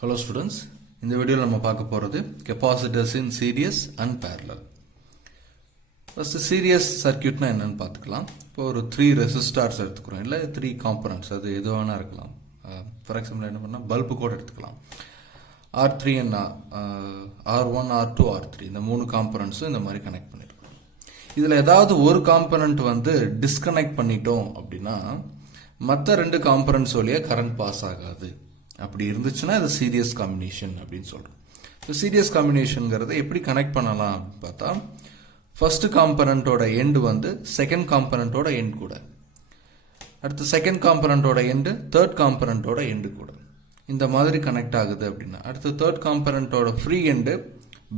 Hello students, இந்த வீடியோவில் நம்ம பார்க்க போகிறது capacitors in series and parallel. First series circuitனா என்னன்னு பார்த்துக்கலாம். இப்போ ஒரு 3 resistors எடுத்துக்கிறோம், இல்லை 3 components, அது எது வேணா இருக்கலாம். ஃபார் எக்ஸாம்பிள் என்ன பண்ணால் பல்பு கூட எடுத்துக்கலாம். R3 and R1, R2, R3 இந்த 3 காம்பனண்ட்ஸும் இந்த மாதிரி கனெக்ட் பண்ணியிருக்கோம். இதில் ஏதாவது ஒரு காம்பனண்ட் வந்து டிஸ்கனெக்ட் பண்ணிட்டோம் அப்படின்னா மற்ற 2 காம்பனண்ட்ஸ் வழியாக கரண்ட் பாஸ் ஆகாது. அப்படி இருந்துச்சுன்னா இது சீரியஸ் காம்பினேஷன் அப்படின்னு சொல்கிறோம். ஸோ சீரியஸ் காம்பினேஷனுங்கிறத எப்படி கனெக்ட் பண்ணலாம் அப்படின்னு பார்த்தா, ஃபர்ஸ்ட் காம்பனண்ட்டோட எண்டு வந்து செகண்ட் காம்பனண்ட்டோட எண்ட் கூட, அடுத்து செகண்ட் காம்பனண்ட்டோட எண்டு தேர்ட் காம்பனண்ட்டோட எண்டு கூட இந்த மாதிரி கனெக்ட் ஆகுது அப்படின்னா, அடுத்து தேர்ட் காம்பனண்ட்டோட ஃப்ரீ எண்டு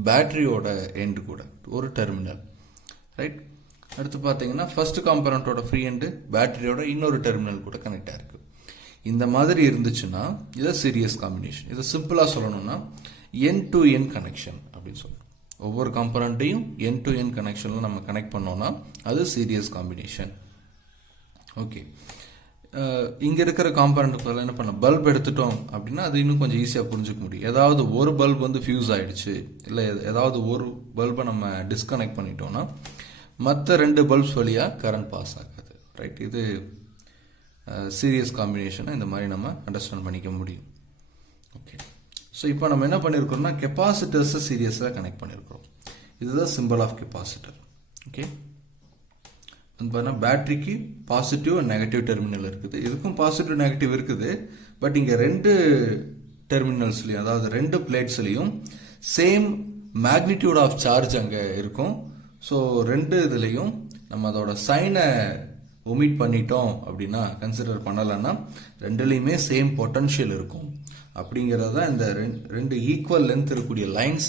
பேட்டரியோட எண்டு கூட ஒரு டெர்மினல், ரைட். அடுத்து பார்த்தீங்கன்னா ஃபர்ஸ்ட் காம்பனண்ட்டோட ஃப்ரீ எண்டு பேட்டரியோட இன்னொரு டெர்மினல் கூட கனெக்ட் ஆயிருக்கு. இந்த மாதிரி இருந்துச்சுன்னா இதை சீரியஸ் காம்பினேஷன். இதை சிம்பிளாக சொல்லணும்னா என் டு என் கனெக்ஷன் அப்படின்னு சொல்லுவோம். ஒவ்வொரு காம்பனண்ட்டையும் என் டு என் கனெக்ஷனில் நம்ம கனெக்ட் பண்ணோம்னா அது சீரியஸ் காம்பினேஷன். ஓகே, இங்கே இருக்கிற காம்பனண்ட்டுக்கு என்ன பண்ண பல்ப் எடுத்துட்டோம் அப்படின்னா அது இன்னும் கொஞ்சம் ஈஸியாக புரிஞ்சுக்க முடியும். ஏதாவது ஒரு பல்ப் வந்து ஃபியூஸ் ஆகிடுச்சு, இல்லை ஏதாவது ஒரு பல்பை நம்ம டிஸ்கனெக்ட் பண்ணிட்டோம்னா மற்ற 2 பல்ப்ஸ் வழியாக கரண்ட் பாஸ் ஆகாது, ரைட். இது சீரியஸ் காம்பினேஷனை இந்த மாதிரி நம்ம அண்டர்ஸ்டாண்ட் பண்ணிக்க முடியும். ஓகே, ஸோ இப்போ நம்ம என்ன பண்ணியிருக்கிறோம்னா கெப்பாசிட்டர்ஸை சீரியஸாக கனெக்ட் பண்ணியிருக்கிறோம். இதுதான் சிம்பிள் ஆஃப் கெப்பாசிட்டர். ஓகே, பார்த்தீங்கன்னா பேட்டரிக்கு பாசிட்டிவ் அண்ட் நெகட்டிவ் டெர்மினல் இருக்குது, இதுக்கும் பாசிட்டிவ் நெகட்டிவ் இருக்குது. பட் இங்கே 2 டெர்மினல்ஸ்லையும், அதாவது 2 பிளேட்ஸ்லையும் சேம் மேக்னிடியூட் ஆஃப் சார்ஜ் அங்கே இருக்கும். ஸோ 2 இதுலேயும் நம்ம அதோட சைனை ஒமிட் பண்ணிட்டோம் அப்படின்னா, கன்சிடர் பண்ணலைன்னா 2லையுமே சேம் பொட்டன்ஷியல் இருக்கும். அப்படிங்கிறது தான் இந்த 2 ஈக்குவல் லென்த் இருக்கக்கூடிய லைன்ஸ்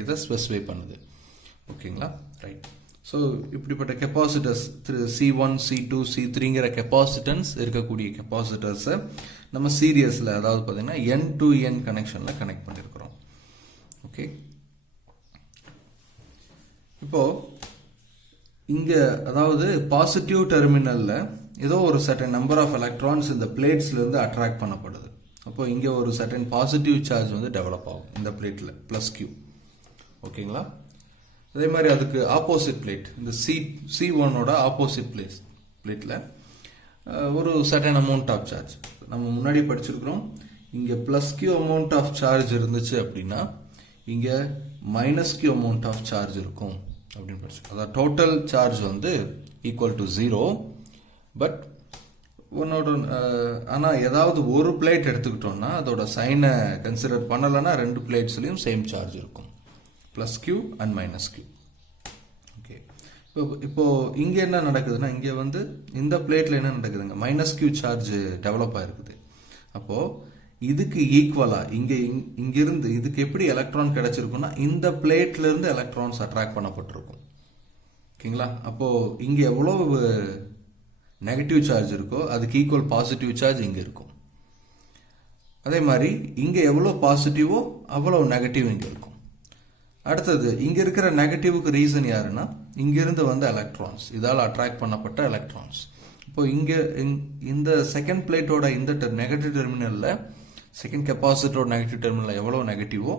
இதை ஸ்பெசிஃபை பண்ணுது. ஓகேங்களா, ரைட். ஸோ இப்படிப்பட்ட கெப்பாசிட்டர்ஸ் C1, C2, C3ங்கிற கெப்பாசிட்டன்ஸ் இருக்கக்கூடிய கெப்பாசிட்டர்ஸை நம்ம சீரியஸில், அதாவது பார்த்தீங்கன்னா என் டு என் கனெக்ஷனில் கனெக்ட் பண்ணியிருக்கிறோம். ஓகே, இப்போது இங்கே அதாவது பாசிட்டிவ் டெர்மினலில் ஏதோ ஒரு சர்டன் நம்பர் ஆஃப் எலக்ட்ரான்ஸ் இந்த பிளேட்ஸ்லேருந்து அட்ராக்ட் பண்ணப்படுது. அப்போ இங்கே ஒரு சர்டன் பாசிட்டிவ் சார்ஜ் வந்து டெவலப் ஆகும் இந்த பிளேட்டில், ப்ளஸ் Q. ஓகேங்களா, அதே மாதிரி அதுக்கு ஆப்போசிட் பிளேட், இந்த C1ஓட ஆப்போசிட் பிளேட்டில் ஒரு சர்டன் அமௌண்ட் ஆஃப் சார்ஜ், நம்ம முன்னாடி படிச்சிருக்கிறோம். இங்கே plus Q amount of charge இருந்துச்சு அப்படின்னா இங்கே minus Q amount of charge இருக்கும் அப்படின்னு படிச்சோம். அதாவது டோட்டல் சார்ஜ் வந்து ஈக்குவல் டு 0. பட் உன்னோட ஆனால் ஏதாவது ஒரு பிளேட் எடுத்துக்கிட்டோம்னா அதோட சைனை கன்சிடர் பண்ணலைன்னா 2 பிளேட்ஸ்லையும் சேம் சார்ஜ் இருக்கும், plus Q and minus Q. Okay, இப்போ இங்கே என்ன நடக்குதுன்னா, இங்கே வந்து இந்த பிளேட்டில் என்ன நடக்குதுங்க, மைனஸ் Q சார்ஜ் டெவலப் ஆகிருக்குது. அப்போது இதுக்கு ஈக்குவலாக இங்கிருந்து இதுக்கு எப்படி எலக்ட்ரான் கிடைச்சிருக்குன்னா இந்த பிளேட்ல இருந்து எலக்ட்ரான்ஸ் அட்ராக்ட் பண்ணப்பட்டிருக்கும். ஓகேங்களா, அப்போ இங்க எவ்வளவு நெகட்டிவ் சார்ஜ் இருக்கோ அதுக்கு ஈக்குவல் பாசிட்டிவ் சார்ஜ் இங்க இருக்கும். அதே மாதிரி இங்க எவ்வளோ பாசிட்டிவோ அவ்வளோ நெகட்டிவ் இங்க இருக்கும். அடுத்தது இங்க இருக்கிற நெகட்டிவுக்கு ரீசன் யாருன்னா இங்கிருந்து வந்த எலக்ட்ரான்ஸ், இதால் அட்ராக்ட் பண்ணப்பட்ட எலக்ட்ரான்ஸ். இப்போ இங்க இந்த செகண்ட் பிளேட்டோட இந்த நெகட்டிவ் டெர்மினல்ல, செகண்ட் கெப்பாசிட்டரோட நெகட்டிவ் டெர்மினல் எவ்வளோ நெகட்டிவோ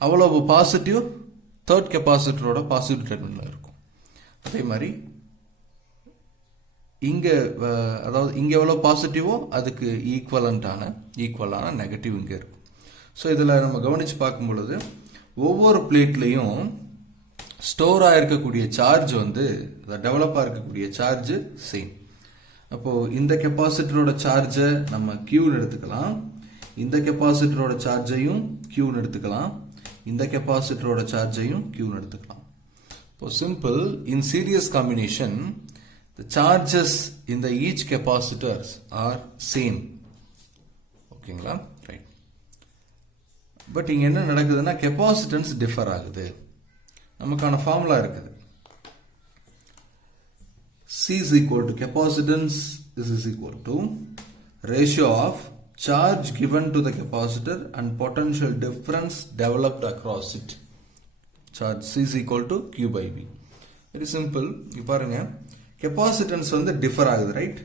அவ்வளோ பாசிட்டிவ் தேர்ட் கெப்பாசிட்டரோட பாசிட்டிவ் டெர்மினல் இருக்கும். அதே மாதிரி இங்கே, அதாவது இங்கே எவ்வளோ பாசிட்டிவோ அதுக்கு ஈக்குவலான நெகட்டிவ் இங்கே இருக்கும். ஸோ இதில் நம்ம கவனித்து பார்க்கும் பொழுது ஒவ்வொரு பிளேட்லேயும் ஸ்டோர் ஆகிருக்கக்கூடிய சார்ஜ் வந்து, டெவலப் ஆகிருக்கக்கூடிய சார்ஜ் சேம். அப்போது இந்த கெப்பாசிட்டரோட சார்ஜை நம்ம Qன்னு எடுத்துக்கலாம், இந்த கெப்பாசிட்டரோட சார்ஜையும் Qன்னு எடுத்துக்கலாம், இந்த கெப்பாசிட்டரோட சார்ஜையும் Qன்னு எடுத்துக்கலாம். இப்போ simple, in series combination the charges in the each capacitors are same. ஓகேங்களா, ரைட். பட் இங்கே என்ன நடக்குதுன்னா கெப்பாசிட்டன்ஸ் டிஃபர் ஆகுது. நமக்கான ஃபார்முலா இருக்குது, C is equal to capacitance is equal to ratio of charge given to the capacitor and potential difference developed across it. Charge C is equal to Q by V. Very simple. இங்க பாருங்க, capacitance வந்து differ ஆகுது, right.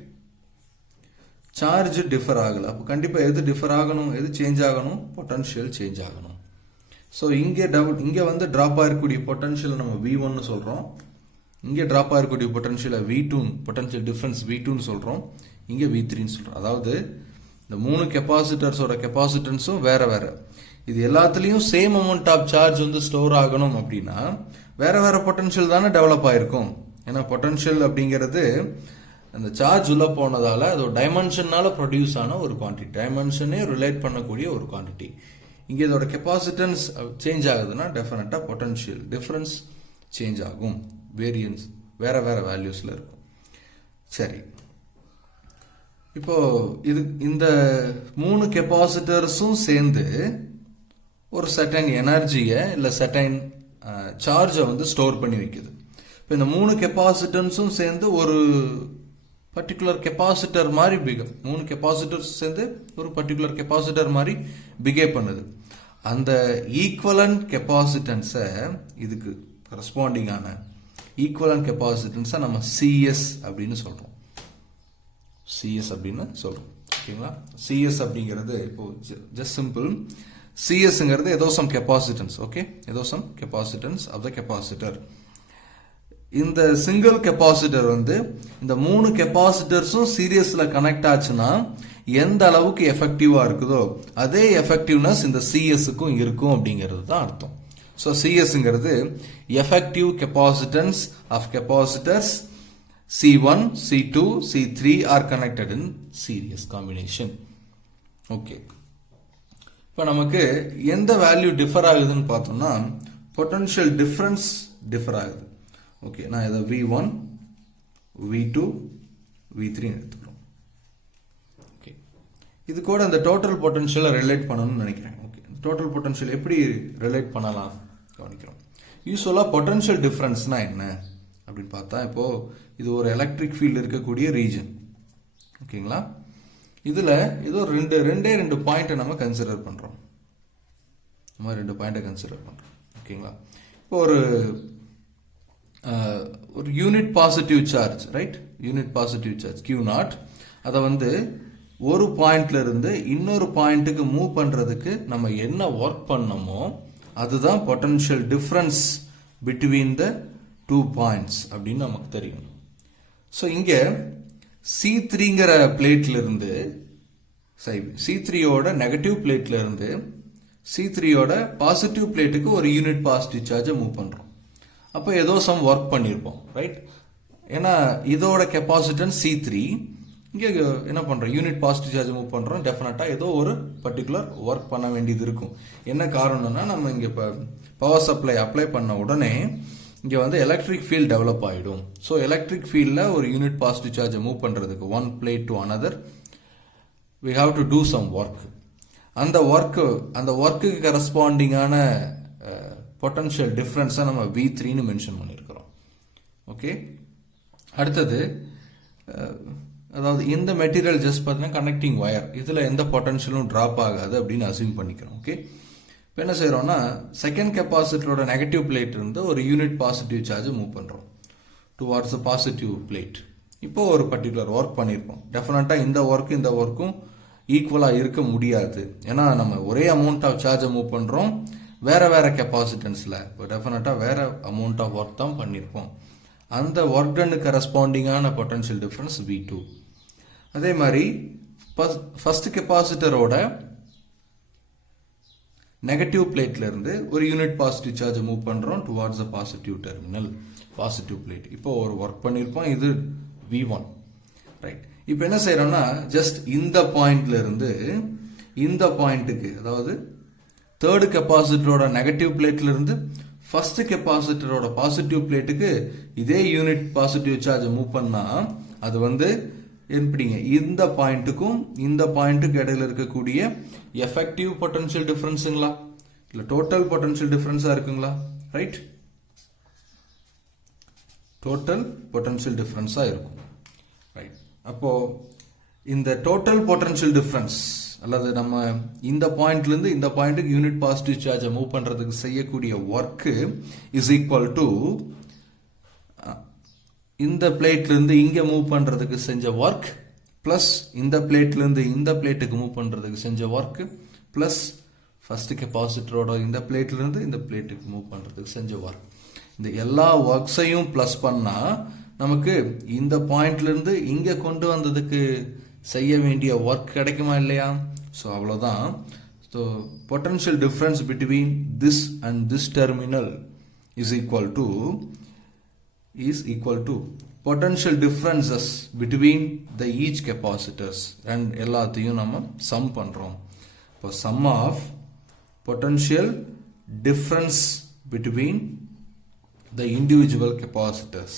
Charge differ ஆகலை. அப்போ கண்டிப்பாக எது differ ஆகணும், எது சேஞ்ச் ஆகணும், பொட்டன்ஷியல் சேஞ்ச் ஆகணும். ஸோ இங்கே வந்து ட்ராப் ஆகக்கூடிய பொட்டன்ஷியல் நம்ம V1 சொல்கிறோம், இங்கே ட்ராப் ஆகக்கூடிய பொட்டன்ஷியலை V2, பொட்டன்ஷியல் டிஃபரன்ஸ் V2 சொல்கிறோம், இங்கே V3 சொல்கிறோம். அதாவது இந்த 3 கெப்பாசிட்டர்ஸோட கெப்பாசிட்டன்ஸும் வேற வேற. இது எல்லாத்துலேயும் சேம் அமௌண்ட் ஆஃப் சார்ஜ் வந்து ஸ்டோர் ஆகணும் அப்படின்னா வேற வேற பொட்டன்ஷியல் தானே டெவலப் ஆயிருக்கும். ஏன்னா பொட்டன்ஷியல் அப்படிங்கிறது அந்த சார்ஜ் உள்ள போனதால அது ஒரு டைமென்ஷனால ப்ரொடியூஸ் ஆன ஒரு குவான்டிட்டி, டைமென்ஷனே ரிலேட் பண்ணக்கூடிய ஒரு குவான்டிட்டி. இங்கே இதோட கெப்பாசிட்டன்ஸ் சேஞ்ச் ஆகுதுன்னா டெஃபினட்டா பொட்டன்ஷியல் டிஃபரன்ஸ் சேஞ்ச் ஆகும், வேரியன்ஸ் வேற வேற வேல்யூஸ்ல இருக்கும். சரி, இப்போ இந்த 3 கெப்பாசிட்டர்ஸும் சேர்ந்து ஒரு சர்டைன் எனர்ஜியை இல்லை சர்டைன் சார்ஜை வந்து ஸ்டோர் பண்ணி வைக்குது. இப்போ இந்த 3 கெப்பாசிட்டன்ஸும் சேர்ந்து ஒரு பர்டிகுலர் கெப்பாசிட்டர் மாதிரி 3 கெப்பாசிட்டர்ஸ் சேர்ந்து ஒரு பர்டிகுலர் கெப்பாசிட்டர் மாதிரி பிஹேவ் பண்ணுது. அந்த ஈக்குவலன்ட் கெப்பாசிட்டன்ஸை, இதுக்கு கரஸ்பாண்டிங்கான ஈக்குவலன்ட் கெப்பாசிட்டன்ஸை நம்ம சிஎஸ் அப்படின்னு சொல்றோம். சிஎஸ் அப்படின்னு சொல்றோம். ஓகேங்களா? சிஎஸ் அப்படிங்கிறது இப்போ ஜஸ்ட் சிம்பிள். சிஎஸ்ங்கிறது ஏதோ சம் கெப்பாசிட்டன்ஸ். ஓகே, ஏதோ some capacitance of the capacitor. இந்த சிங்கிள் கெப்பாசிட்டர் வந்து இந்த 3 கெப்பாசிட்டர்ஸும் சீரியஸ்ல கனெக்ட் ஆச்சுன்னா எந்த அளவுக்கு எஃபெக்டிவா இருக்குதோ அதே எஃபெக்டிவ்னஸ் இந்த சிஎஸ்க்கும் இருக்கும் அப்படிங்கிறது தான் அர்த்தம். ஸோ சிஎஸ்ங்கிறது effective capacitance of capacitors C1, C2, C3 are connected in series combination. Okay, இப்போ நமக்கு எந்த வேல்யூ டிஃபர் ஆகுதுன்னு பார்த்தோம்னா பொட்டன்ஷியல் டிஃபரன்ஸ் டிஃபர் ஆகுது. ஓகே, நான் இதை V1, V2, V3 எடுத்துக்கிறோம். ஓகே, இது கூட இந்த டோட்டல் பொட்டன்ஷியலை ரிலேட் பண்ணணும்னு நினைக்கிறேன். ஓகே, டோட்டல் பொட்டன்ஷியல் எப்படி ரிலேட் பண்ணலாம் கவனிக்கிறோம். யூஸ்வலாக பொட்டன்ஷியல் டிஃபரன்ஸ்னா என்ன அப்படின்னு பார்த்தா, இப்போ இது ஒரு எலக்ட்ரிக் ஃபீல்டு இருக்கக்கூடிய ரீஜன். ஓகேங்களா? இதில் ஏதோ ரெண்டு பாயிண்ட்டை நம்ம கன்சிடர் பண்ணுறோம். நம்ம 2 பாயிண்ட்டை கன்சிடர் பண்ணுறோம். ஓகேங்களா? இப்போ ஒரு unit positive charge, right? Unit positive charge Q0, அதை வந்து ஒரு பாயிண்ட்ல இருந்து இன்னொரு பாயிண்ட்டுக்கு மூவ் பண்றதுக்கு நம்ம என்ன ஒர்க் பண்ணமோ அதுதான் potential difference between the 2 points அப்படின்னு நமக்கு தெரியும். ஸோ இங்கே C3ங்கிற பிளேட்ல இருந்து C3யோட நெகட்டிவ் பிளேட்ல இருந்து C3யோட பாசிட்டிவ் பிளேட்டுக்கு ஒரு யூனிட் பாசிட்டிவ் சார்ஜை மூவ் பண்றோம். அப்போ ஏதோ சம் ஒர்க் பண்ணியிருப்போம், ரைட்? ஏன்னா இதோட கெப்பாசிட்டன்ஸ் C3, இங்கே என்ன பண்ணுறோம், யூனிட் பாசிட்டிவ் சார்ஜ் மூவ் பண்ணுறோம். டெஃபினட்டாக ஏதோ ஒரு பர்டிகுலர் ஒர்க் பண்ண வேண்டியது இருக்கும். என்ன காரணம்னா நம்ம இங்கே இப்போ பவர் சப்ளை அப்ளை பண்ண உடனே இங்கே வந்து எலக்ட்ரிக் ஃபீல்ட் டெவலப் ஆகிடும். ஸோ எலக்ட்ரிக் ஃபீல்டில் ஒரு யூனிட் பாசிட்டிவ் சார்ஜை மூவ் பண்ணுறதுக்கு one plate to another we have to do some work. அந்த ஒர்க்குக்கு கரஸ்பாண்டிங்கான பொட்டன்ஷியல் டிஃபரன்ஸை நம்ம V3ன்னு மென்ஷன் பண்ணியிருக்கிறோம். ஓகே, அடுத்தது அதாவது இந்த மெட்டீரியல் ஜஸ்ட் பார்த்தீங்கன்னா கனெக்டிங் ஒயர், இதில் எந்த பொட்டன்ஷியலும் ட்ராப் ஆகாது அப்படின்னு அசியூம் பண்ணிக்கிறோம். ஓகே, இப்போ என்ன செய்கிறோம்னா செகண்ட் கெப்பாசிட்டரோட நெகட்டிவ் பிளேட் இருந்து ஒரு யூனிட் பாசிட்டிவ் சார்ஜ் மூவ் பண்ணுறோம் டுவார்ட்ஸ் பாசிட்டிவ் பிளேட். இப்போ ஒரு பர்டிகுலர் ஒர்க் பண்ணியிருப்போம். டெஃபினட்டாக இந்த ஒர்க்கும் ஈக்குவலாக இருக்க முடியாது. ஏன்னா நம்ம ஒரே அமௌண்ட் ஆஃப் சார்ஜை மூவ் பண்ணுறோம், வேற கெப்பாசிட்டன்ஸில். இப்போ டெஃபினட்டாக வேற அமௌண்ட் ஆஃப் ஒர்க் தான் பண்ணியிருப்போம். அந்த ஒர்க் டன்னுக்கு கரஸ்பாண்டிங்கான பொட்டன்ஷியல் டிஃபரன்ஸ் V2. அதே மாதிரி ஃபர்ஸ்ட் கெப்பாசிட்டரோட நெகட்டிவ் பிளேட்ல இருந்து ஒரு யூனிட் பாசிட்டிவ் சார்ஜ் மூவ் பண்றோம் towards the positive terminal, positive plate. இப்போ ஒரு ஒர்க் பண்ணியிருப்போம், இது V1, ரைட்? இப்போ என்ன செய்யறோம்னா ஜஸ்ட் இந்த பாயிண்ட்ல இருந்து இந்த பாயிண்ட்டுக்கு, அதாவது தேர்டு கெப்பாசிட்டரோட நெகட்டிவ் பிளேட்ல இருந்து ஃபர்ஸ்ட் கெப்பாசிட்டரோட பாசிட்டிவ் பிளேட்டுக்கு இதே யூனிட் பாசிட்டிவ் சார்ஜ் மூவ் பண்ணா அது வந்து எப்படிங்க இந்த பாயிண்ட்டுக்கும் இந்த பாயிண்ட்டுக்கு இடையில இருக்கக்கூடிய எஃபெக்டிவ் பொட்டன்ஷியல் டிஃபரன்ஸுங்களா இல்ல டோட்டல் பொட்டன்ஷியல் டிஃபரன்ஸா இருக்குங்களா? ரைட், டோட்டல் பொட்டன்ஷியல் டிஃபரன்ஸா இருக்கும். ரைட், அப்போ இந்த டோட்டல் பொட்டன்ஷியல் டிஃபரன்ஸ் அல்லது நம்ம இந்த பாயிண்ட்ல இருந்து இந்த பாயிண்ட்டுக்கு யூனிட் பாசிட்டிவ் சார்ஜை மூவ் பண்றதுக்கு செய்யக்கூடிய ஒர்க் இஸ் ஈக்குவல் டு இந்த பிளேட்ல இருந்து இங்க மூவ் பண்றதுக்கு செஞ்ச ஒர்க் ப்ளஸ் இந்த பிளேட்லேருந்து இந்த பிளேட்டுக்கு மூவ் பண்ணுறதுக்கு செஞ்ச ஒர்க்கு ப்ளஸ் ஃபஸ்ட்டு கெப்பாசிட்டரோட இந்த பிளேட்லேருந்து இந்த பிளேட்டுக்கு மூவ் பண்ணுறதுக்கு செஞ்ச ஒர்க். இந்த எல்லா ஒர்க்ஸையும் ப்ளஸ் பண்ணால் நமக்கு இந்த பாயிண்ட்லேருந்து இங்கே கொண்டு வந்ததுக்கு செய்ய வேண்டிய ஒர்க் கிடைக்குமா இல்லையா? ஸோ அவ்வளோதான். So potential difference between this and this terminal is equal to potential differences between the each capacitors and எல்லாத்தையும் நம்ம sum பண்றோம். இப்போ sum of potential difference between the individual capacitors,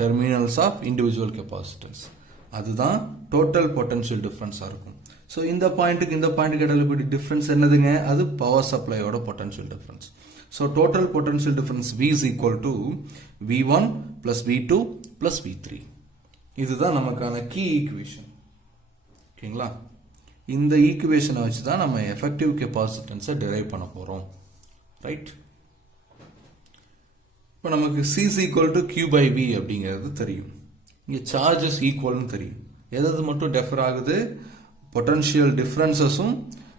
terminals of individual capacitors, அதுதான் total potential difference இருக்கும். So இந்த பாயிண்ட்டுக்கு இந்த பாயிண்ட்டுக்கு இடையில டிஃபரன்ஸ் என்னதுங்க? அது பவர் சப்ளையோட potential difference. So total potential difference V is equal to V1 plus V2 plus V3. இதுதான் நமக்கான key equation. ஓகேங்களா? இந்த ஈக்குவேஷனை வச்சு தான் நம்ம எஃபெக்டிவ் கெப்பாசிட்டன்ஸை டிரைவ் பண்ண போகிறோம். ரைட்? இப்போ நமக்கு C is equal to Q by V அப்படிங்கிறது தெரியும். இங்கே சார்ஜஸ் ஈக்குவல்னு தெரியும். எது மட்டும் டிஃபர் ஆகுது? பொட்டன்ஷியல் டிஃப்ரென்சஸும்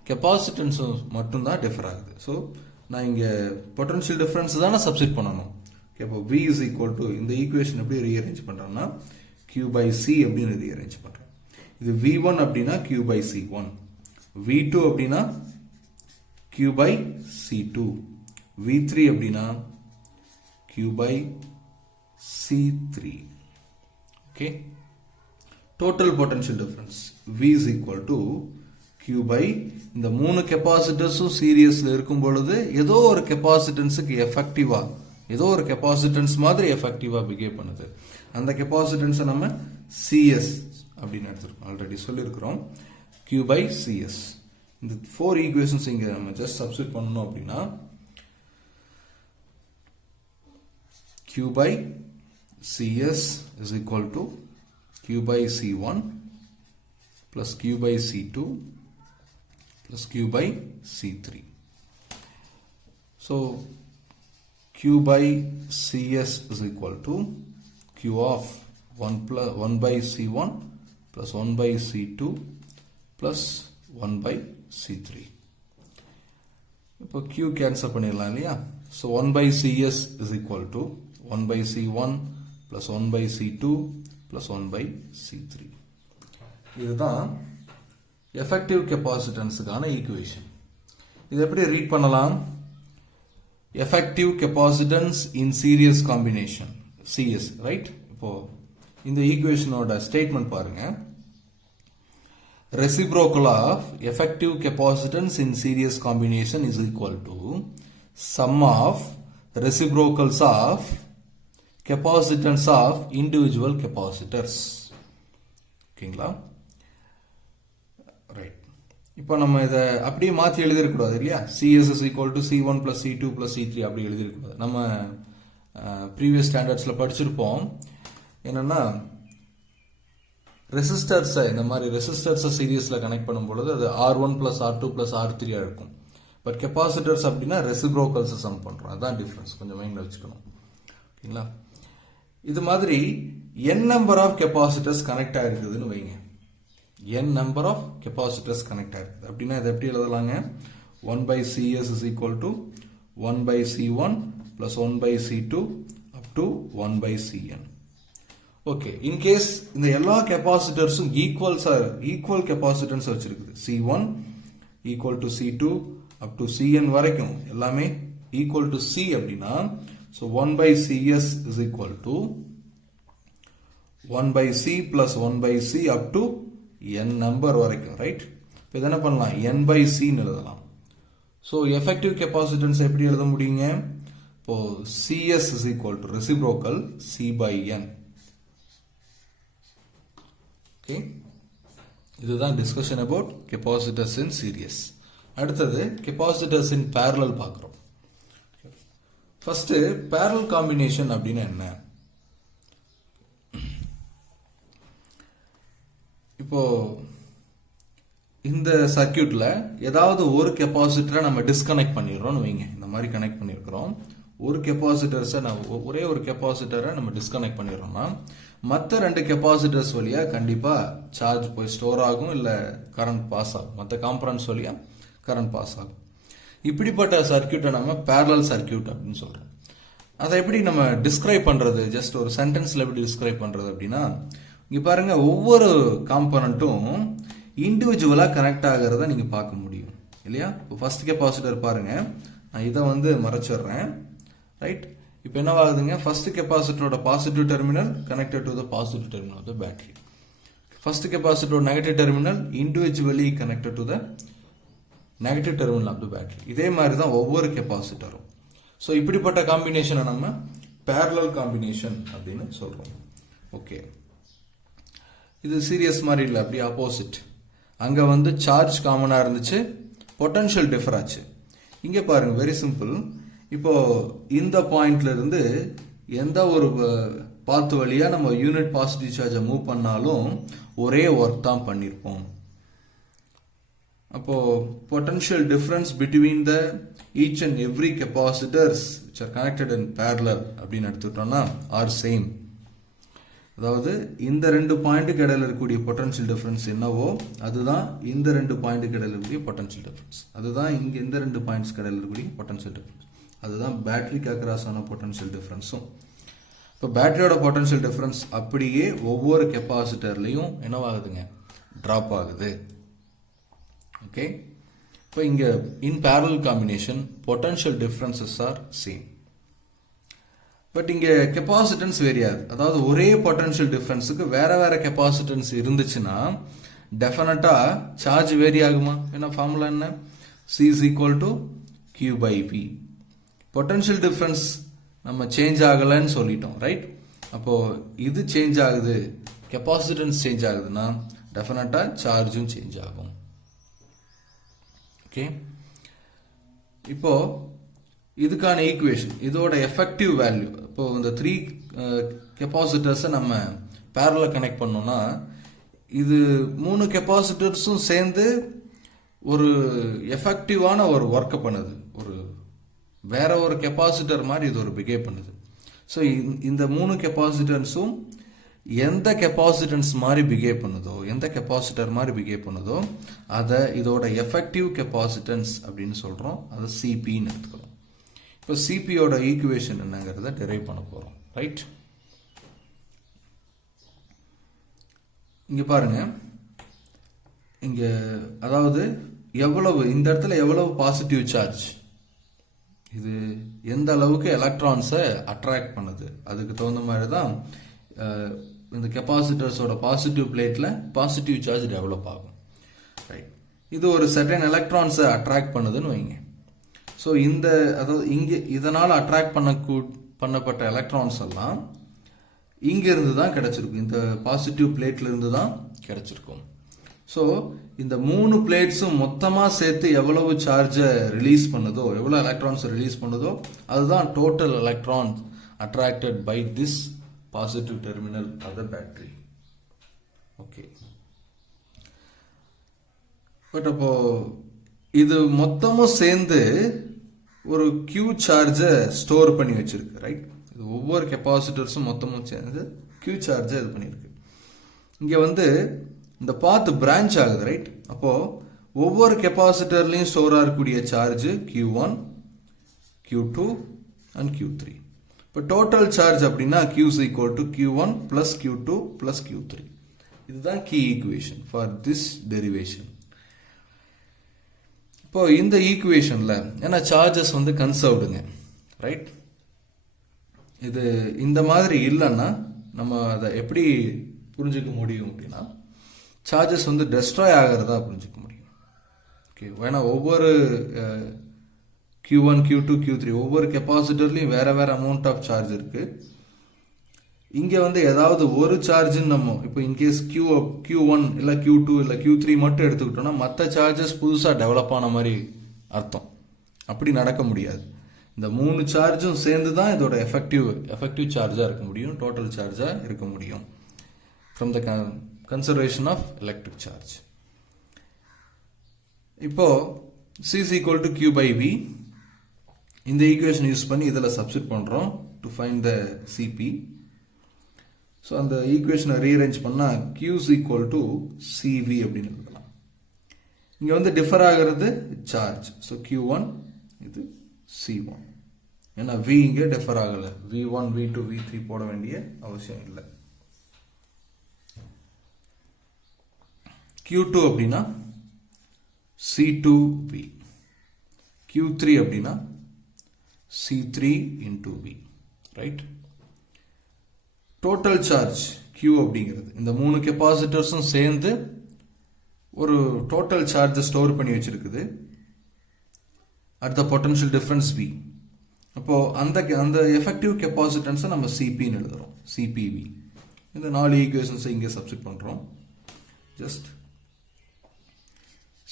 கெப்பாசிட்டன்ஸும் மட்டும்தான் டிஃபர் ஆகுது. ஸோ நான் இங்கே பொட்டன்ஷியல் டிஃப்ரென்ஸ் தானே சப்ஸ்டிட் பண்ணணும். ஓகே, அப்போ V இஸ் ஈக்குவல் டு இந்த ஈக்குவேஷன் எப்படி ரீஅரேஞ்ச் பண்ணுறோம்னா Q by C அப்படின்னு ரீஅரேஞ்ச் பண்ணுறோம். இது V1 அப்படின்னா Q by C1, V2 அப்படின்னா Q by C2, V3 அப்படின்னா Q by C3. Okay, total potential difference V is equal to Q by இந்த மூணு கெப்பாசிட்டர்ஸும் சீரியஸில் இருக்கும் பொழுது ஏதோ ஒரு கெப்பாசிட்டன்ஸுக்கு எஃபெக்டிவா, ஏதோ ஒரு கெப்பாசிட்டன்ஸ் மாதிரி எஃபெக்டிவா பிஹேவ் பண்ணுது. அந்த கெப்பாசிட்டன்ஸை நம்ம CS அப்படின்னு எடுத்துருக்கோம், ஆல்ரெடி சொல்லியிருக்கிறோம். Q by CS. இந்த 4 ஈக்குவேஷன்ஸ் இங்கே நம்ம ஜஸ்ட் சப்ஸ்டிட் பண்ணணும் அப்படின்னா Q by CS is equal to Q by C1 plus Q by C2 plus Q by C3. So Q by CS is equal to Q of 1 by C1 plus 1 by C2 plus 1 by C3. இப்போ Q cancel பண்ணிடலாம் இல்லையா? So 1 by CS is equal to 1 by C1 plus 1 by C2 plus 1 by C3. இதுதான் effective கெப்பாசிட்டன்ஸுக்கான equation. இது எப்படி read பண்ணலாம்? Effective capacitance இன் series combination, CS, right? இப்போ இந்த ஈக்குவேஷனோட statement பாருங்க. Reciprocal of effective capacitance in series combination is equal to sum of reciprocals of capacitance of individual capacitors. ஓகேங்களா? Right. இப்போ நம்ம இதை அப்படியே மாற்றி எழுதிருக்கூடாது இல்லையா? CS is equal to C1 plus C2 plus C3 அப்படி எழுதிருக்கூடாது. நம்ம ப்ரீவியஸ் ஸ்டாண்டர்ட்ஸில் படிச்சிருப்போம். என்னன்னா ரெசிஸ்டர்ஸை, இந்த மாதிரி ரெசிஸ்டர்ஸை சீரியஸில் கனெக்ட் பண்ணும் பொழுது அது R1 plus R2 plus R3 இருக்கும். பட் கெப்பாசிட்டர்ஸ் அப்படின்னா ரெசிப்ரோக்கல்ஸை சம் பண்ணுறோம். அதுதான் டிஃப்ரென்ஸ், கொஞ்சம் மைண்டில் வச்சுக்கணும். ஓகேங்களா? இது மாதிரி n number of capacitors connect ஆகிருக்குதுன்னு வைங்க. n number of capacitors connect ஆகிருக்குது அப்படின்னா இதை எப்படி எழுதலாங்க? 1 by CS is equal to 1 by C1 plus 1 by C2 up to 1 by Cn. Okay, in case இந்த எல்லா கெப்பாசிட்டர்ஸும் ஈக்குவல் கெப்பாசிட்டன்ஸ் வச்சிருக்குது. C1 equal to C2 up to Cn வரைக்கும் எல்லாமே equal to C அப்படின்னா, so 1 by CS is equal to 1 by C plus 1 by C up to n number வரைக்கும், right? இப்போ இதை என்ன பண்ணலாம்? n by C எழுதலாம். ஸோ எஃபெக்டிவ் கெப்பாசிட்டன்ஸ் எப்படி எழுத முடியுங்க? இப்போ CS is equal to reciprocal C by n. Okay, இதுதான் discussion about capacitors in series. அடுத்தது கெப்பாசிட்டர்ஸ் இன் பேரலல் பார்க்குறோம். ஃபர்ஸ்ட் பேரலல் காம்பினேஷன் அப்படின்னா என்ன? இப்போ இந்த சர்க்கியூட்ல ஏதாவது ஒரு கெப்பாசிட்டரை நம்ம டிஸ்கனெக்ட் பண்ணிடுறோம்னு வைங்க. இந்த மாதிரி கனெக்ட் பண்ணியிருக்கிறோம். ஒரு கெப்பாசிட்டர்ஸை ஒரே ஒரு கெப்பாசிட்டரை நம்ம டிஸ்கனெக்ட் பண்ணிடுறோம்னா மற்ற 2 கெப்பாசிட்டர்ஸ் வழியா கண்டிப்பா சார்ஜ் போய் ஸ்டோர் ஆகும், இல்லை கரண்ட் பாஸ் ஆகும். மற்ற காம்பனன்ட்ஸ் வழியா கரண்ட் பாஸ் ஆகும். இப்படிப்பட்ட சர்க்கியூட்டை நம்ம பேரலல் சர்க்கியூட் அப்படின்னு சொல்றோம். அதை எப்படி நம்ம டிஸ்கிரைப் பண்றது, ஜஸ்ட் ஒரு சென்டென்ஸ்ல எப்படி டிஸ்கிரைப் பண்றது அப்படின்னா, இங்க பாருங்க, ஒவ்வொரு காம்பனண்ட்டும் இண்டிவிஜுவலா கனெக்ட் ஆகிறத நீங்க பார்க்க முடியும் இல்லையா? இப்போ ஃபர்ஸ்ட் கெப்பாசிட்டர் பாருங்க, நான் இதை வந்து மறைச்சிடுறேன். ரைட், இப்போ என்ன ஆகுதுங்க, ஃபர்ஸ்ட் கெப்பாசிட்டரோட positive terminal connected to the positive terminal of the battery. First கெப்பாசிட்டரோட negative terminal individually connected to the negative terminal of the battery. இதே மாதிரி தான் ஒவ்வொரு கெப்பாசிட்டரும். ஸோ இப்படிப்பட்ட காம்பினேஷனை நம்ம பேரலல் காம்பினேஷன் அப்படின்னு சொல்றோம். ஓகே, இது சீரியஸ் மாதிரி இல்லை, அப்படி ஆப்போசிட். அங்கே வந்து சார்ஜ் காமனாக இருந்துச்சு, பொட்டன்ஷியல் டிஃபர் ஆச்சு. இங்கே பாருங்க, வெரி சிம்பிள். இப்போ இந்த பாயிண்ட்ல இருந்து எந்த ஒரு பாத்து வழியா நம்ம யூனிட் பாசிட்டிவ் சார்ஜை மூவ் பண்ணாலும் ஒரே ஒர்க் தான் பண்ணியிருப்போம். அப்போ potential difference between the each and every capacitors which are connected in parallel அப்படின்னு எடுத்துட்டோம்னா ஆர் சேம். அதாவது இந்த 2 பாயிண்ட்டுக்கு இடையில இருக்கக்கூடிய பொட்டன்ஷியல் டிஃபரன்ஸ் என்னவோ அதுதான் இந்த 2 பாயிண்ட்டுக்கு இடையில இருக்கக்கூடிய பொட்டன்ஷியல் டிஃபரன்ஸ். அதுதான் இங்க இந்த 2 பாயிண்ட்ஸ் இடையில இருக்கக்கூடிய பொட்டன்ஷியல் டிஃபரன்ஸ். அதுதான் பேட்டரிக்கு அக்ராஸ் ஆன பொட்டன்ஷியல் டிஃபரன்ஸும். இப்போ பேட்டரியோட பொட்டன்ஷியல் டிஃபரன்ஸ் அப்படியே ஒவ்வொரு கெப்பாசிட்டர்லையும் என்னவாகுதுங்க, டிராப் ஆகுது. ஓகே, இப்போ இங்க இன் parallel combination potential differences R same. But இங்க கெப்பாசிட்டன்ஸ் வேரி ஆகுது. அதாவது ஒரே பொட்டன்ஷியல் டிஃபரன்ஸுக்கு வேற வேற கெப்பாசிட்டன்ஸ் இருந்துச்சுன்னா டெஃபினட்டா சார்ஜ் வேரி ஆகுமா? என்ன ஃபார்முலா என்ன? C is equal to Q by V. Potential difference நம்ம சேஞ்ச் ஆகலைன்னு சொல்லிட்டோம், ரைட்? அப்போ இது சேஞ்ச் ஆகுது, கெப்பாசிட்டன்ஸ் சேஞ்ச் ஆகுதுன்னா டெஃபினட்டா சார்ஜும் சேஞ்ச் ஆகும். ஓகே, இப்போ இதுக்கான ஈக்குவேஷன், இதோட எஃபெக்டிவ் வேல்யூ, இப்போ இந்த 3 கெப்பாசிட்டர்ஸை நம்ம பேரலா கனெக்ட் பண்ணோம்னா இது 3 கெப்பாசிட்டர்ஸும் சேர்ந்து ஒரு எஃபெக்டிவான ஒரு ஒர்க்கை பண்ணுது. ஒரு வேற ஒரு கெப்பாசிட்டர் மாதிரி இது ஒரு பிஹேவ் பண்ணுது. ஸோ இந்த 3 கெப்பாசிட்டன்ஸும் எந்த கெப்பாசிட்டன்ஸ் மாதிரி பிஹேவ் பண்ணுதோ, எந்த கெப்பாசிட்டர் மாதிரி பிஹேவ் பண்ணுதோ அதை இதோட எஃபெக்டிவ் கெப்பாசிட்டன்ஸ் அப்படின்னு சொல்றோம். அதை சிபின்னு எடுத்துக்கிறோம். இப்போ சிபியோட ஈக்குவேஷன் என்னங்கிறத டெரைவ் பண்ண போறோம், ரைட்? இங்க பாருங்க, இங்க அதாவது எவ்வளவு இந்த இடத்துல எவ்வளவு பாசிட்டிவ் சார்ஜ், இது எந்த அளவுக்கு எலக்ட்ரான்ஸை அட்ராக்ட் பண்ணுது, அதுக்கு தகுந்த மாதிரி தான் இந்த கெப்பாசிட்டர்ஸோட பாசிட்டிவ் பிளேட்ல பாசிட்டிவ் சார்ஜ் டெவலப் ஆகும், ரைட்? இது ஒரு செர்டன் எலக்ட்ரான்ஸை அட்ராக்ட் பண்ணுதுன்னு வைங்க. ஸோ இந்த அதாவது இங்கே இதனால் அட்ராக்ட் பண்ணப்பட்ட எலக்ட்ரான்ஸ் எல்லாம் இங்கிருந்து தான் கிடைச்சிருக்கும், இந்த பாசிட்டிவ் பிளேட்ல இருந்து தான் கிடைச்சிருக்கும். ஸோ இந்த 3 பிளேட்ஸும் மொத்தமாக சேர்த்து எவ்வளவு சார்ஜை ரிலீஸ் பண்ணுதோ, எவ்வளோ எலக்ட்ரான்ஸ் ரிலீஸ் பண்ணுதோ அதுதான் total electron attracted by this positive terminal of the battery. Okay, but அப்போ இது மொத்தமும் சேர்ந்து ஒரு Q சார்ஜை ஸ்டோர் பண்ணி வச்சிருக்கு, ரைட்? இது ஒவ்வொரு கெப்பாசிட்டர்ஸும் மொத்தமும் சேர்ந்து Q சார்ஜை இது பண்ணியிருக்கு. இங்க வந்து இந்த பாத் பிரான்ச் ஆகுது, ரைட்? அப்போ ஒவ்வொரு கெப்பாசிட்டர்லையும் ஸ்டோர் ஆகக்கூடிய charge Q1, Q2 and Q3. இப்போ டோட்டல் சார்ஜ் அப்படின்னா Q is equal to Q1 plus Q2 plus Q3. இதுதான் key equation for this derivation. இப்போ இந்த ஈக்குவேஷன்ல ஏன்னா சார்ஜஸ் வந்து கன்சர்வ்டுங்க, ரைட்? இது இந்த மாதிரி இல்லைன்னா நம்ம அதை எப்படி புரிஞ்சுக்க முடியும் அப்படின்னா சார்ஜஸ் வந்து டெஸ்ட்ராய் ஆகிறதா புரிஞ்சுக்க முடியும். ஓகே, ஏன்னா ஒவ்வொரு Q1, Q2, Q3 ஒவ்வொரு கெப்பாசிட்டர்லையும் வேற வேற அமௌண்ட் ஆஃப் சார்ஜ் இருக்கு. இங்க வந்து ஏதாவது ஒரு சார்ஜ்னு நம்ம இப்போ இன்கேஸ் Q1 இல்ல Q2 இல்ல Q3 மட்டும் எடுத்துக்கிட்டோம்னா மற்ற சார்ஜஸ் புதுசா டெவலப் ஆன மாதிரி அர்த்தம். அப்படி நடக்க முடியாது. இந்த 3 சார்ஜும் சேர்ந்து தான் இதோட எஃபெக்டிவ் சார்ஜா இருக்க முடியும், டோட்டல் சார்ஜா இருக்க முடியும் from the conservation of electric charge. இப்போ C is equal to Q by V. இந்த ஈக்குவேஷன் யூஸ் பண்ணி இதில் சப்ஸ்டிட் பண்றோம் to find the CP. So அந்த ஈக்குவேஷனை ரீஅரேஞ்ச் பண்ணால் Q is equal to CV அப்படின்னு எழுதலாம். இங்கே வந்து டிஃபர் ஆகிறது சார்ஜ். ஸோ Q1 இது C1. ஏன்னா V இங்கே டிஃபர் ஆகலை. V1, V2, V3 போட வேண்டிய அவசியம் இல்லை. Q2 அப்படின்னா C2V. Q3 அப்படின்னா C3 into V. Right? Total charge Q அப்படிங்கிறது இந்த 3 கெப்பாசிட்டர்ஸும் சேர்ந்து ஒரு டோட்டல் சார்ஜை ஸ்டோர் பண்ணி வச்சிருக்குது. அடுத்த பொட்டன்ஷியல் டிஃபரன்ஸ் V. அப்போ அந்த எஃபெக்டிவ் கெப்பாசிட்டன்ஸை நம்ம CPன்னு எழுதுறோம். CPV. இந்த 4 ஈக்குவேஷன்ஸை இங்கே சப்ஸ்டிட் பண்றோம். Just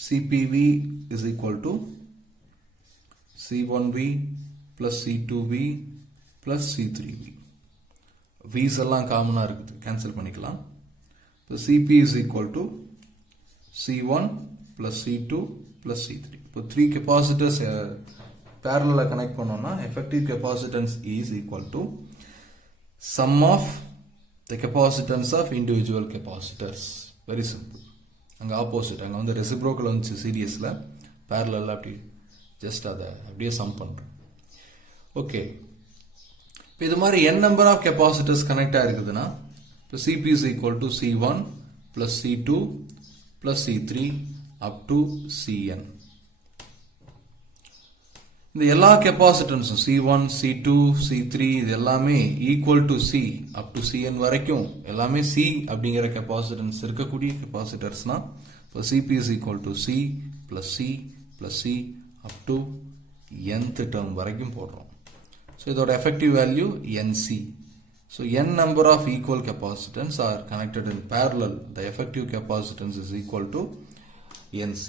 CPV is equal to C1V plus C2V plus C3V. V's எல்லாம் காமனா இருக்குது, கேன்சல் பண்ணிக்கலாம். இப்போ CP is equal to C1 plus C2 plus C3. இப்போ 3 capacitors parallel connect பண்ணோம்னா effective capacitance is equal to sum of the capacitance of individual capacitors. Very simple. அங்கே opposite, அங்கே வந்து ரெசிப்ரோக்கல் வந்துச்சு சீரியஸில், பேரலில் அப்படி ஜஸ்ட் அதை அப்படியே சம் பண்ணுறேன். ஓகே, இப்போ இது மாதிரி n number of capacitors connect ஆகிருக்குதுன்னா இப்போ CP is equal to C1 plus C2 plus C3 up to Cn. இந்த எல்லா கெப்பாசிட்டன்ஸும் C1, C2, C3 இது எல்லாமே equal to C up to Cn வரைக்கும் எல்லாமே C அப்படிங்கிற கெப்பாசிட்டன்ஸ் இருக்கக்கூடிய கெப்பாசிட்டர்ஸ்னா இப்போ CP is equal to C plus C plus C up to nth term வரைக்கும் போடுறோம். ஸோ இதோட effective value NC. So n number of equal capacitance are connected in parallel. The effective capacitance is equal to NC.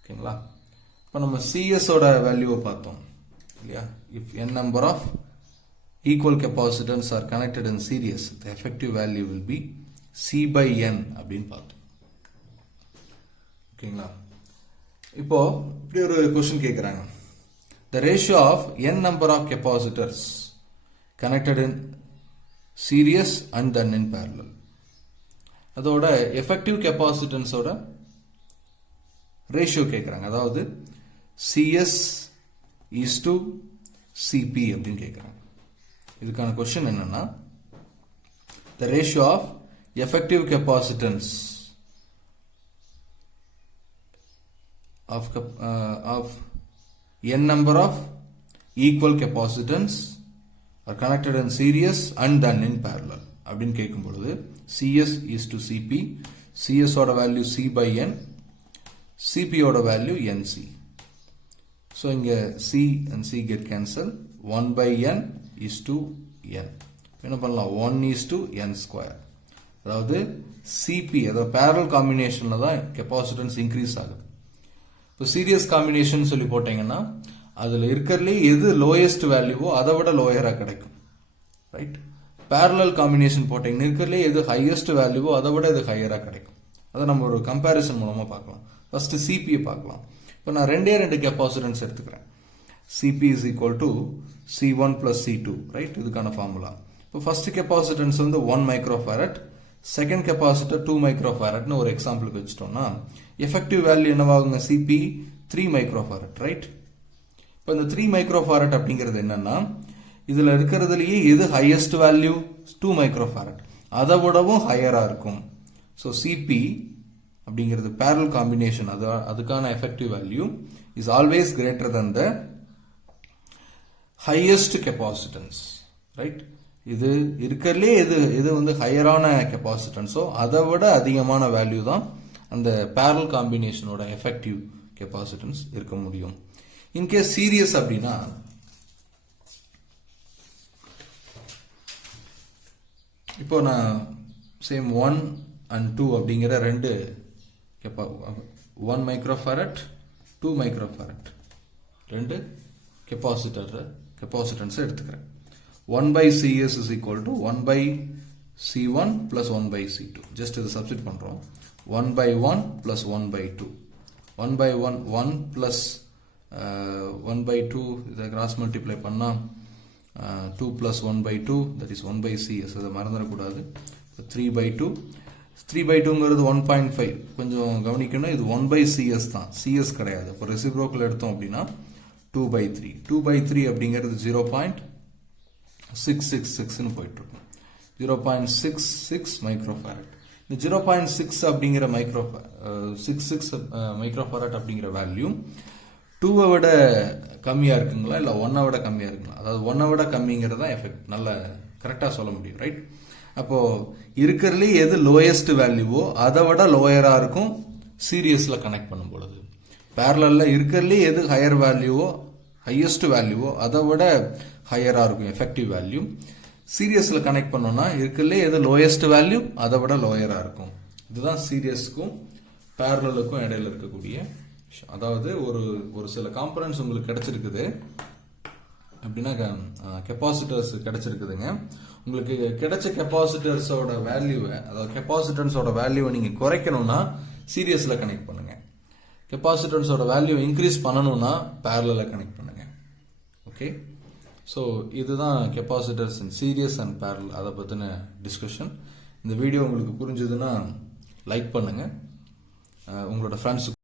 ஓகேங்களா? இப்போ நம்ம CS ஓட வேல்யூவை பார்த்தோம் இல்லையா? If n number of equal capacitance are connected in series, the effective value will be C by n அப்படின்னு பார்த்தோம். ஓகேங்களா? இப்போ இப்படி ஒரு கொஸ்டின் கேட்குறாங்க. The ratio of n number of capacitors connected in series and then in parallel. அதோட effective capacitance ஓட ratio கேட்குறாங்க. அதாவது CS is to CP அப்படின்னு கேட்குறாங்க. இதுக்கான கொஸ்டின் என்னன்னா, the ratio of effective capacitance of n number of equal capacitance are connected in series and then in parallel அப்படின்னு கேட்கும் பொழுது CS is to CP, CS ஓட value C by n, CP ஓட value NC. So இங்க C and C get cancel. 1 by n is to n. என்ன பண்ணலாம்? 1 is to n square. அதாவது CP, அதாவது parallel combinationல தான் capacitance increase ஆகுது. இப்போ சீரியஸ் காம்பினேஷன் சொல்லி போட்டீங்கன்னா அதில் இருக்கிறதுலே எது லோயஸ்ட் வேல்யூவோ அதை விட லோயராக கிடைக்கும். ரைட்? parallel காம்பினேஷன் போட்டீங்கன்னா இருக்கிறதுலே எது ஹையஸ்ட் வேல்யூவோ அதை விட இது ஹையராக கிடைக்கும். அதை நம்ம ஒரு கம்பேரிசன் மூலமாக பார்க்கலாம். ஃபர்ஸ்ட் சிபியை பார்க்கலாம். இப்போ நான் ரெண்டு கெப்பாசிட்டன்ஸ் எடுத்துக்கிறேன். CP is equal to C1 plus C2. Right? இதுக்கான ஃபார்முலா. இப்போ ஃபர்ஸ்ட் கெப்பாசிட்டன்ஸ் வந்து 1 மைக்ரோஃபாரட், செகண்ட் கெப்பாசிட்டர் 2 மைக்ரோஃபாரட்னு ஒரு எக்ஸாம்பிளுக்கு வச்சுட்டோம்னா எஃபெக்டிவ் வேல்யூ என்னவாகுங்க? CP 3 microfarad. ரைட்? இப்போ இந்த 3 மைக்ரோஃபாரட் அப்படிங்கிறது என்னன்னா, இதில் இருக்கிறதுலையே எது ஹையஸ்ட் வேல்யூ? 2 மைக்ரோஃபாரட். அதை விடவும் ஹையராக இருக்கும். ஸோ CP அப்படிங்கிறது parallel combination, அதுக்கான effective value is always greater than the highest capacitance. right? இது இருக்கிறதுலே எது வந்து ஹையரான கெப்பாசிட்டன்ஸோ அதை விட அதிகமான வேல்யூ தான் அந்த parallel combinationோட effective capacitance இருக்க முடியும். இன்கேஸ் சீரியஸ் அப்படின்னா இப்போ நான் சேம் 1 and 2 அப்படிங்கிற ரெண்டு 1 மைக்ரோஃபாரட் 2 மைக்ரோஃபாரட் ரெண்டு கெப்பாசிட்டன்ஸ் எடுத்துக்கிறேன். 1 by CS is equal to 1 by C1 plus 1 by C2. Just இதை சப்ஸ்டிட் பண்ணுறோம். 1 by 1 plus 1 by 2. 1 by 1 1 plus 1 by 2 இதை கிராஸ் மல்டிப்ளை பண்ணால் 2 plus 1 by 2 that is 1 by CS அதை மறந்துடக்கூடாது 3 by 2 3 by 2ங்கிறது 1.5 கொஞ்சம் கவனிக்கணும் இது 1 by CS தான் CS கிடையாது இப்போ ரெசிப்ரோக்கல் எடுத்தோம் அப்படின்னா 2 by 3 2 by 3 அப்படிங்கிறது 0.666ன்னு போயிட்டு இருக்கும் 0.66 மைக்ரோஃபாரட் இந்த 0.6 அப்படிங்கிற மைக்ரோஃபாரட் அப்படிங்கிற வேல்யூ 2 விட கம்மியாக இருக்குங்களா இல்லை 1 விட கம்மியாக இருக்குங்களா அதாவது 1 விட கம்மிங்கிறது தான் எஃபெக்ட் நல்ல கரெக்டாக சொல்ல முடியும் ரைட் அப்போது இருக்கிறதுலே எது லோயஸ்ட் வேல்யூவோ அதை விட லோயராக இருக்கும் சீரியஸில் கனெக்ட் பண்ணும் பொழுது பேரலில் இருக்கிறதுலே எது ஹையர் வேல்யூவோ ஹையஸ்ட் வேல்யூவோ அதை விட ஹையராக இருக்கும் எஃபெக்டிவ் வேல்யூ சீரியஸில் கனெக்ட் பண்ணோம்னா இருக்கிறதுலே எது லோயஸ்ட் வேல்யூ அதை விட லோயராக இருக்கும் இதுதான் சீரியஸ்க்கும் பேரலுக்கும் இடையில இருக்கக்கூடிய விஷயம் அதாவது ஒரு சில காம்பனன்ட்ஸ் உங்களுக்கு கிடைச்சிருக்குது அப்படின்னா கெப்பாசிட்டர்ஸ் கிடைச்சிருக்குதுங்க உங்களுக்கு கிடைச்ச கெப்பாசிட்டர்ஸோட வேல்யூவை அதாவது கெப்பாசிட்டன்ஸோட வேல்யூவை நீங்கள் குறைக்கணும்னா சீரியஸில் கனெக்ட் பண்ணுங்க கெப்பாசிட்டன்ஸோட வேல்யூ இன்க்ரீஸ் பண்ணணும்னா பேரலில் கனெக்ட் பண்ணுங்க ஓகே ஸோ இதுதான் capacitors in series and parallel அதை பற்றின டிஸ்கஷன் இந்த வீடியோ உங்களுக்கு புரிஞ்சதுன்னா லைக் பண்ணுங்கள் உங்களோட ஃப்ரெண்ட்ஸுக்கு